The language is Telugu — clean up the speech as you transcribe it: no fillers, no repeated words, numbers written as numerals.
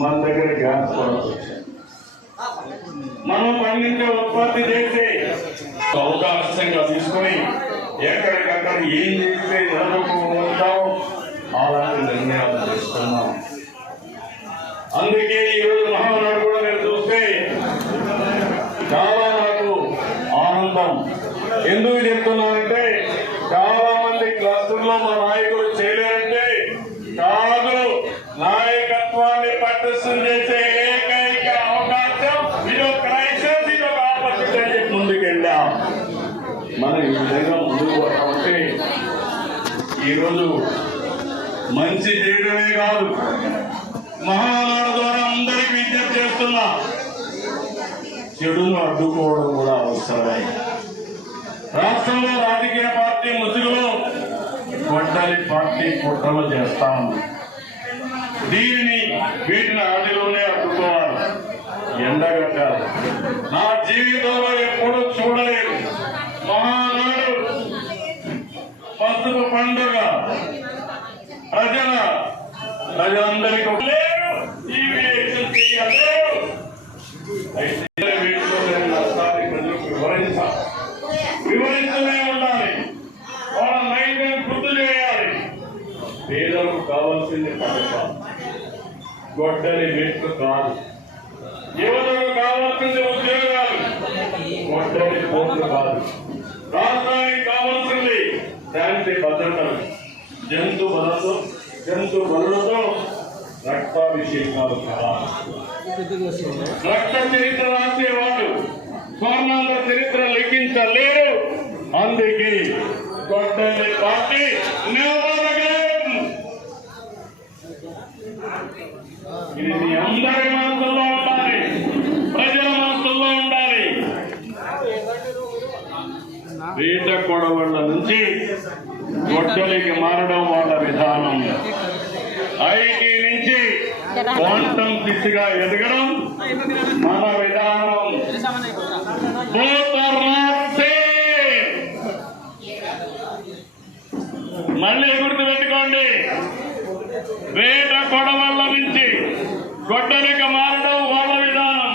మన దగ్గర గ్యాస్ కొరత వచ్చింది. మనం పండించే ఉత్పత్తి చేసి అవకాశంగా తీసుకొని ఎక్కడికక్కడ ఏం చేస్తే నిలబడుకుంటాం అలాంటి నిర్ణయాలు తీసుకున్నాం. అందుకే ఈరోజు మహానాడు కూడా నేను చూస్తే చాలా నాకు ఆనందం. ఎందుకు చెప్తున్నానంటే చాలా మంది క్లస్టర్లో మా నాయకులు చేయలేరంటే కాదు, నాయకత్వాన్ని పటిష్టం చేసే ఏకైక అవకాశం ఇదో క్రైసిస్, ఇదో ఆపర్చునిటీ అని చెప్పి ముందుకెళ్ళాం. మనం ఈ విధంగా ముందుకు పోతామంటే ఈరోజు మంచి చేయడమే కాదు, మహానాడు ద్వారా అందరికీ విజ్ఞప్తి చేస్తున్నా, చెడును అడ్డుకోవడం కూడా అవసరమే. రాష్ట్రంలో రాజకీయ పార్టీ ముసుగులో గొడ్డలి పార్టీ కుట్రలు చేస్తా ఉంది. వీటిని ఆదిలోనే అడ్డుకోవాలి, ఎండగట్టాలి. నా జీవితంలో ఎప్పుడూ చూడలేదు మహానాడు పసుపు పండుగ ప్రజలందరికీ వివరిస్తూనే ఉండాలి, వాళ్ళ నైపుణ్యం గుర్తు చేయాలి. పేదలకు కావాల్సింది పథకం, గొడ్డలి మెట్లు కాదు. యువతకు కావాల్సింది ఉద్యోగాలు, గొడ్డలి పోట్లు కాదు. రాష్ట్రానికి కావాల్సింది శాంతి భద్రతలు, జంతు బలులతో రక్తాభిషేకాలు కావాలి. రక్త చరిత్ర రాసేవాడు స్వర్ణాంధ్ర చరిత్ర లెక్కించలేరు. అందుకే గొడ్డలి పార్టీ ఇది మీ అందరి మనసుల్లో ఉండాలి, ప్రజల మనసుల్లో ఉండాలి. వేట కొడవళ్ళ నుంచి గొడ్డలికి మారడం వాళ్ళ విధానం, ఐటీ నుంచి క్వాంటం దిశగా ఎదగడం మన విధానం. మళ్ళీ గుర్తు పెట్టుకోండి, వేట కొడవళ్ళ నుంచి గొడ్డలికి మారడం వాళ్ళ విధానం.